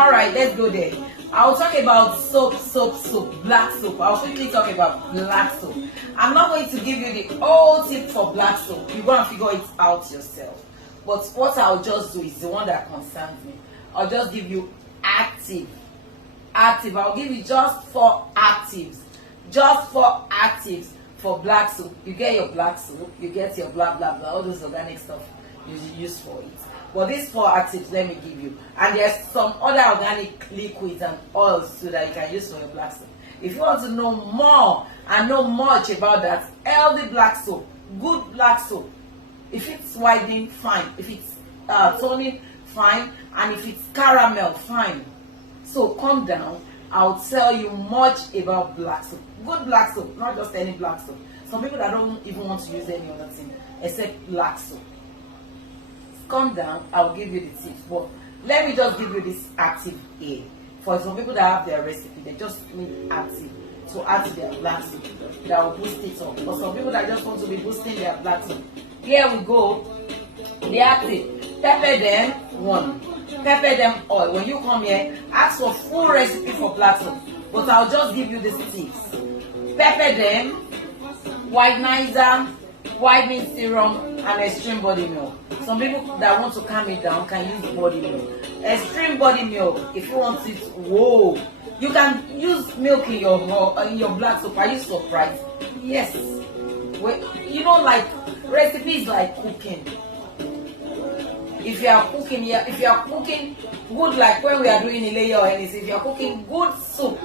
Alright, let's go there. I'll talk about soap, black soap. I'll quickly talk about black soap. I'm not going to give you the whole tip for black soap. You go and figure it out yourself. But what I'll just do is the one that concerns me. I'll just give you active. I'll give you just 4 actives. Just 4 actives for black soap. You get your black soap, you get your blah blah blah, all those organic stuff you use for it. But these 4 actives, let me give you. And there's some other organic liquids and oils too that you can use for your black soap. If you want to know more and know much about that, healthy black soap, good black soap. If it's whitening, fine. If it's toning, fine. And if it's caramel, fine. So calm down. I'll tell you much about black soap. Good black soap, not just any black soap. Some people that don't even want to use any other thing except black soap. Calm down, I'll give you the tips. But let me just give you this active here. For some people that have their recipe, they just need active to add to their black soap that will boost it up. For some people that just want to be boosting their black soap, here we go. The active. Pepperdem 1. Pepperdem oil. When you come here, ask for full recipe for black soap. But I'll just give you these tips. Pepperdem, Whitenizer, whitening serum, and extreme body milk. Some people that want to calm it down can use body milk. Extreme body milk, if you want it, whoa, you can use milk in your black soap. Are you surprised? Yes. You know, like recipes like cooking. If you are cooking good, like when we are doing a layer or anything, if you are cooking good soup,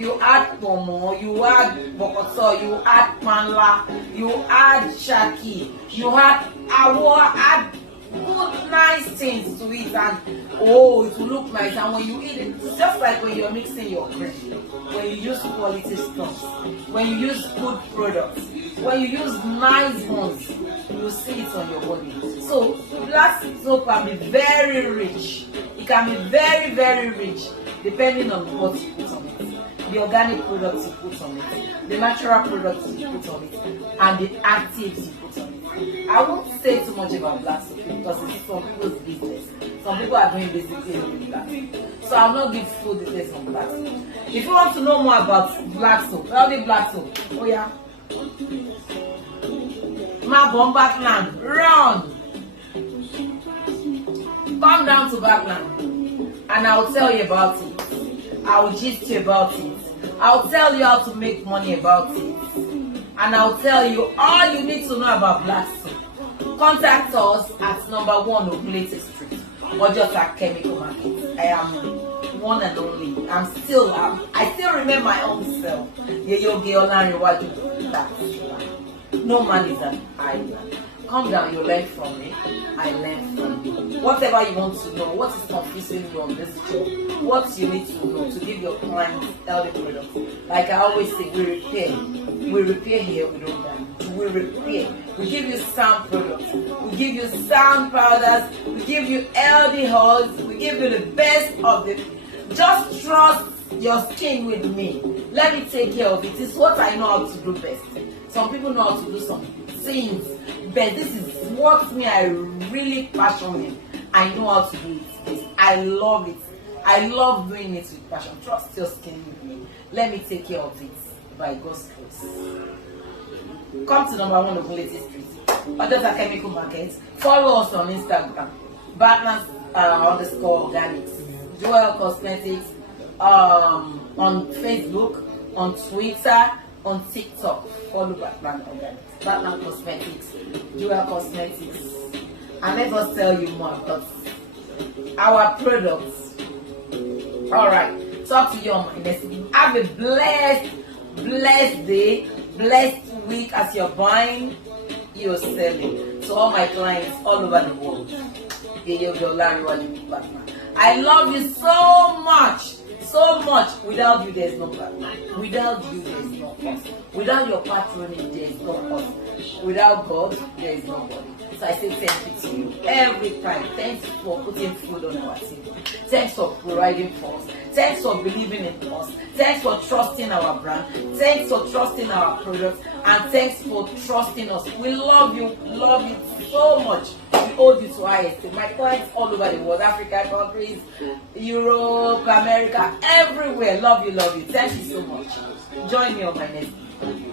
you add pomo, you add bokoto, you add panla, you add shaki, you add awa, add good nice things to it, and oh, it will look nice. And when you eat it, it's just like when you're mixing your cream, when you use quality stuff, when you use good products, when you use nice ones, you will see it on your body. So black soap can be very rich. It can be very, very rich depending on what you put on it. The organic products you put on it, the natural products you put on it, and the actives you put on it. I won't say too much about black soap because it's some people's business. Some people are doing basic things with black soap. So I'll not give full details on black soap. If you want to know more about black soap, healthy black soap, oh yeah. My bomb Batlan, run! Come down to Batlan and I'll tell you about it. I'll gist you about it. I'll tell you how to make money about it. And I'll tell you all you need to know about black soap. Contact us at number 1 Ogunleti Street, Ojota Chemical Market. I am one and only. I still remember my own self. No man is an island. Come down, you learn from me. I learn from you. Whatever you want to know, what is confusing you on this job, what you need to know to give your clients healthy products. Like I always say, we repair. We repair here, we don't damage. We repair. We give you sound products. We give you sound powders. We give you healthy oils. We give you the best of it. Just trust your skin with me. Let me take care of it. It's what I know how to do best. Some people know how to do some things, but this is what I really passionate. I know how to do it. I love it. I love doing it with passion. Trust your skin with me. Let me take care of it by God's grace. Come to number 1 Ogunleti Street, Ojota Chemical Market. Follow us on Instagram, Batlan _organics, Joel Cosmetics, on Facebook, on Twitter, on TikTok. Follow Batlan Organics, Batlan Cosmetics, Joel Cosmetics, and let us tell you more about our products. Alright, talk to you on my next week. Have a blessed day, blessed week as you're buying, you're selling. To all my clients all over the world, I love you so much. So much. Without you, there's no Batlan. Without you, there's no us. Without your patronage, there's no us. Without God, there is nobody. So I say thank you to you every time. Thanks for putting food on our table. Thanks for providing for us. Thanks for believing in us. Thanks for trusting our brand. Thanks for trusting our products. And thanks for trusting us. We love you so much. hold you to highest. My clients all over the world, African countries, Europe, America, everywhere. Love you, love you. Thank you so much. Join me on my next video.